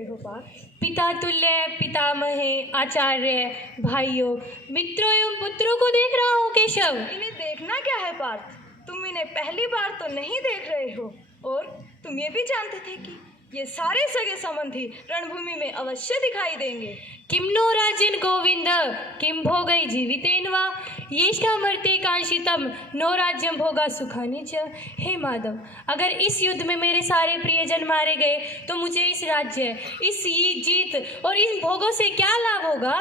रहे हो पार्थ? पिता तुल्य, पितामहे, आचार्य, भाइयों, मित्रों एवं पुत्रों को देख रहा हूँ केशव। इन्हें देखना क्या है पार्थ? तुम इन्हें पहली बार तो नहीं देख रहे हो, और तुम ये भी जानते थे कि ये सारे सगे संबंधी रणभूमि में अवश्य दिखाई देंगे। किम नो राजन गोविंद किम भोगै जीवितेन वा येषा मर्त्य कांक्षितम नो राज्यम भोगा सुखानि च। हे माधव, अगर इस युद्ध में मेरे सारे प्रियजन मारे गए तो मुझे इस राज्य, इस जीत और इन भोगों से क्या लाभ होगा?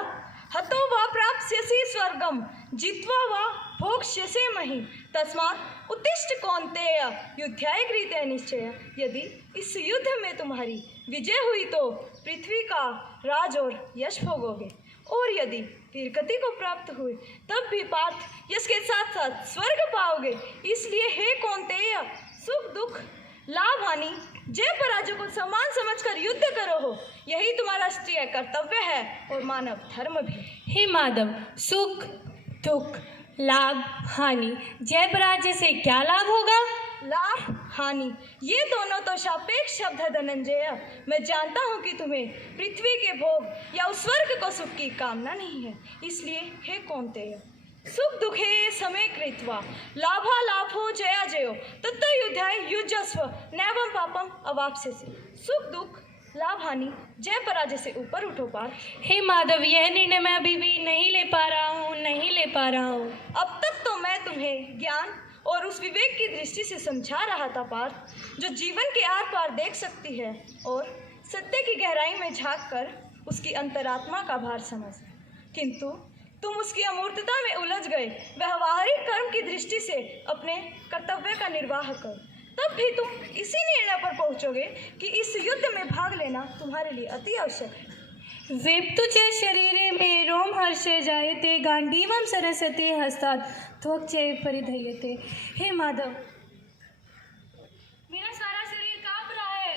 हतो वा प्राप्स्यसि स्वर्गम जित्वा वा भोक्ष्यसे महि तस्मात् उत्तिष्ठ कौन्तेय युद्धाय कृते निश्चय। यदि इस युद्ध में तुम्हारी विजय हुई तो पृथ्वी का राज और यश भोगोगे, और यदि वीरगति को प्राप्त हुए तब भी पार्थ यश के साथ साथ स्वर्ग पाओगे। इसलिए हे कौन्तेय, सुख दुख लाभ हानि जय पराजय को समान समझकर युद्ध करो हो, यही तुम्हारा राष्ट्रीय कर्तव्य है और मानव धर्म भी। हे माधव, सुख दुख लाभ हानि जय पराजय से क्या लाभ होगा? लाभ हानि ये दोनों तो सापेक्ष शब्द है धनंजय। मैं जानता हूँ कि तुम्हें पृथ्वी के भोग या उस स्वर्ग को सुख की कामना नहीं है। इसलिए हे कौन्तेय, सुख दुखे समे कृत्वा लाभा लाभो जया जयो तत्त युद्धाय युजस्व नैवं पापम अवाप्स्यसि। सुख दुख लाभ हानि जय पराजय से ऊपर उठो पार्थ। हे माधव, यह निर्णय मैं अभी भी नहीं ले पा रहा हूँ। अब तक तो मैं तुम्हें ज्ञान और उस विवेक की दृष्टि से समझा रहा था पार्थ, जो जीवन के आर पार देख सकती है और सत्य की गहराई में झांक कर उसकी अंतरात्मा का भार समझ। किंतु तुम उसकी अमूर्तता में उलझ गए। व्यवहारिक कर्म की दृष्टि से अपने कर्तव्य का निर्वाह कर, तब भी तुम इसी निर्णय पर पहुंचोगे कि इस युद्ध में भाग लेना तुम्हारे लिए अति आवश्यक है। वेप्तु च शरीरे मे रोम हर्षे जायते गांडीवम सरस्वती हस्तात् त्वक् च परिधयते। हे माधव, मेरा सारा शरीर कांप रहा है,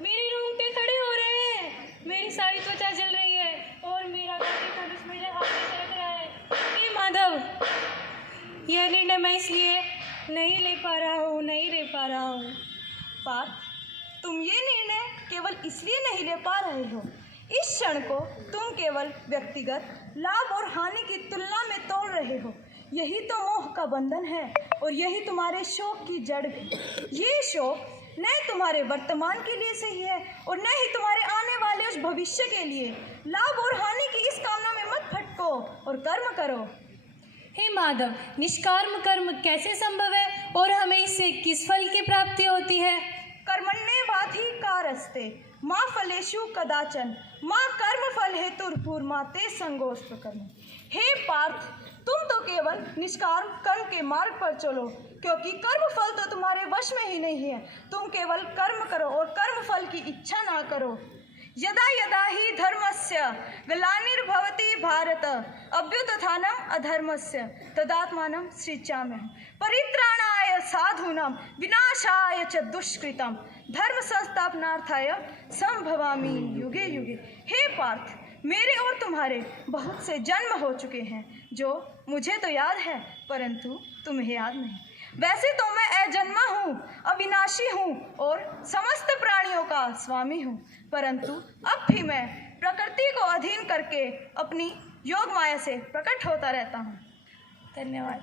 मेरे रोंगटे खड़े हो रहे हैं, मेरी सारी त्वचा जल रही है और मेरा गंभीर धनुष मेरे हाथ में सरक रहा है। हे माधव, यह निर्णय मैं इसलिए नहीं ले पा रहा हूँ। पार्थ, तुम ये निर्णय केवल इसलिए नहीं ले पा रहे हो, इस क्षण को तुम केवल व्यक्तिगत लाभ और हानि की तुलना में तोड़ रहे हो। यही तो मोह का बंधन है और यही तुम्हारे शोक की जड़ है। ये शोक न तुम्हारे वर्तमान के लिए सही है और न ही तुम्हारे आने वाले उस भविष्य के लिए। लाभ और हानि की इस कामना में मत भटको और कर्म करो। हे माधव, निष्काम कर्म कैसे संभव है और हमें इससे किस फल की प्राप्ति होती है? कर्मण्येवाधि कारस्ते माँ फलेषु कदाचन माँ कर्म फल हेतुर्भूर्मा ते संगोस्त्व कर्म। हे पार्थ, तुम तो केवल निष्काम कर्म के मार्ग पर चलो, क्योंकि कर्म फल तो तुम्हारे वश में ही नहीं है। तुम केवल कर्म करो और कर्म फल की इच्छा ना करो। यदा यदा ही धर्मस्य ग्लानिर्भवति भारत अभ्युत्थानम् अधर्मस्य तदात्मानं सृजाम्यहम् परित्राणाय साधूनां विनाशाय च दुष्कृतं धर्म संस्थापनार्थाय संभवामि युगे युगे। हे पार्थ, मेरे और तुम्हारे बहुत से जन्म हो चुके हैं, जो मुझे तो याद है परंतु तुम्हें याद नहीं। वैसे तो मैं अजन्मा हूँ, अविनाशी हूँ और समस्त प्राणियों का स्वामी हूँ, परंतु अब भी मैं प्रकृति को अधीन करके अपनी योग माया से प्रकट होता रहता हूँ। धन्यवाद।